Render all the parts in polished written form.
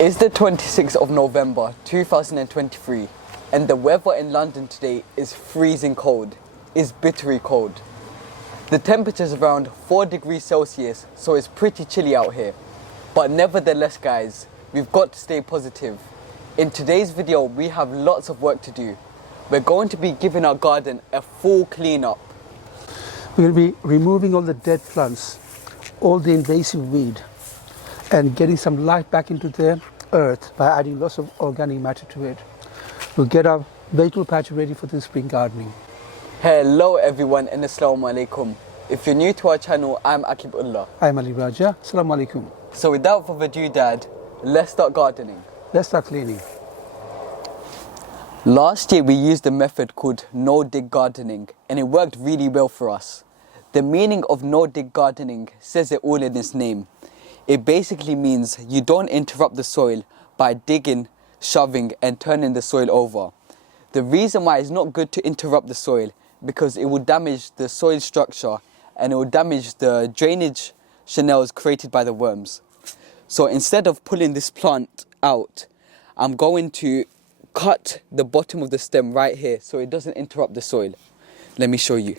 It's the 26th of November 2023 and the weather in London today is freezing cold, is bittery cold. The temperature is around 4 degrees Celsius, so it's pretty chilly out here. But nevertheless guys, we've got to stay positive. In today's video we have lots of work to do. We're going to be giving our garden a full clean up. We're going to be removing all the dead plants, all the invasive weed, and getting some life back into the earth by adding lots of organic matter to it. We'll get our vegetable patch ready for the spring gardening. Hello everyone and Assalamu alaikum. If you're new to our channel, I'm Akib Ullah. I'm Ali Raja. Assalamu alaikum. So without further ado Dad, let's start gardening. Let's start cleaning. Last year we used a method called no-dig gardening and it worked really well for us. The meaning of no-dig gardening says it all in its name. It basically means you don't interrupt the soil by digging, shoving and turning the soil over. The reason why it's not good to interrupt the soil because it will damage the soil structure and it will damage the drainage channels created by the worms. So instead of pulling this plant out, I'm going to cut the bottom of the stem right here so it doesn't interrupt the soil. Let me show you.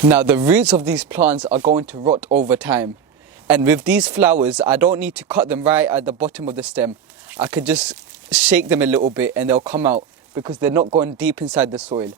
Now the roots of these plants are going to rot over time. And with these flowers, I don't need to cut them right at the bottom of the stem. I could just shake them a little bit and they'll come out because they're not going deep inside the soil.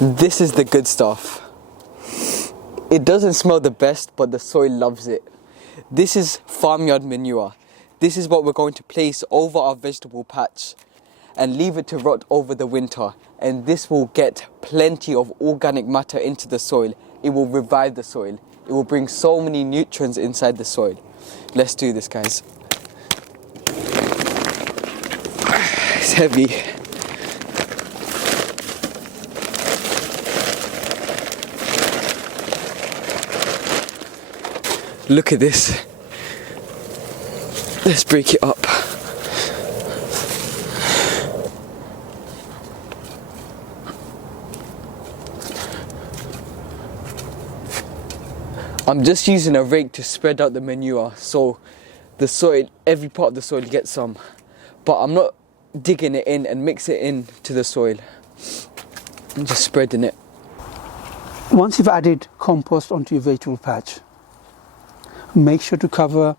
This is the good stuff. It doesn't smell the best, but the soil loves it. This is farmyard manure. This is what we're going to place over our vegetable patch and leave it to rot over the winter. And this will get plenty of organic matter into the soil. It will revive the soil. It will bring so many nutrients inside the soil. Let's do this, guys. It's heavy. Look at this. Let's break it up. I'm just using a rake to spread out the manure so the soil, every part of the soil gets some. But I'm not digging it in and mix it into the soil. I'm just spreading it. Once you've added compost onto your vegetable patch, make sure to cover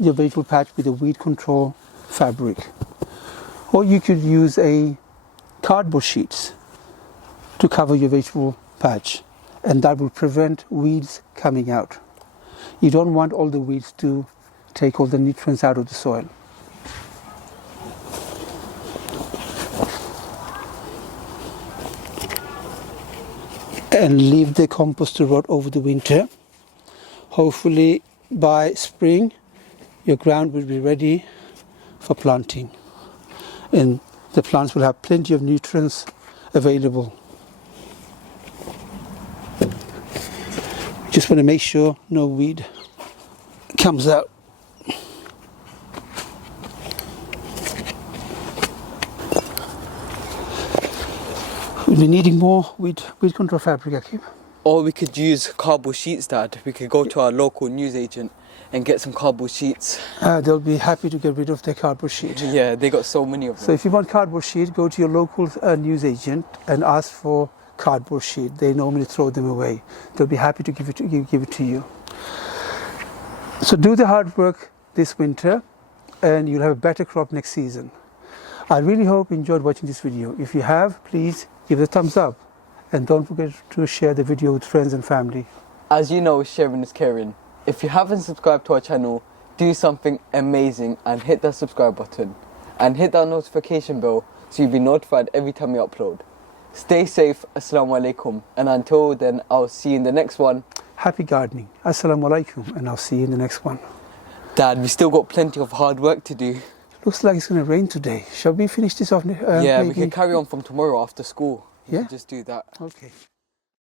your vegetable patch with a weed control fabric. Or you could use a cardboard sheets to cover your vegetable patch, and that will prevent weeds coming out. You don't want all the weeds to take all the nutrients out of the soil. And leave the compost to rot over the winter. Hopefully by spring your ground will be ready for planting and the plants will have plenty of nutrients available. Just want to make sure no weed comes out. We'll be needing more weed control fabric, Akib. Or we could use cardboard sheets, Dad. We could go to our local newsagent and get some cardboard sheets. They'll be happy to get rid of their cardboard sheet. Yeah, they got so many of them. So if you want cardboard sheet, go to your local newsagent and ask for cardboard sheet. They normally throw them away. They'll be happy to give it to you. So do the hard work this winter and you'll have a better crop next season. I really hope you enjoyed watching this video. If you have, please give it a thumbs up and don't forget to share the video with friends and family. As you know, sharing is caring. If you haven't subscribed to our channel, do something amazing and hit that subscribe button and hit that notification bell so you'll be notified every time we upload. Stay safe, Assalamu alaikum, and until then I'll see you in the next one. Happy gardening. Assalamu alaikum, and I'll see you in the next one. Dad, we still got plenty of hard work to do. Looks like it's going to rain today. Shall we finish this off? Yeah, maybe? we can carry on from tomorrow after school. We Yeah? can just do that. Okay.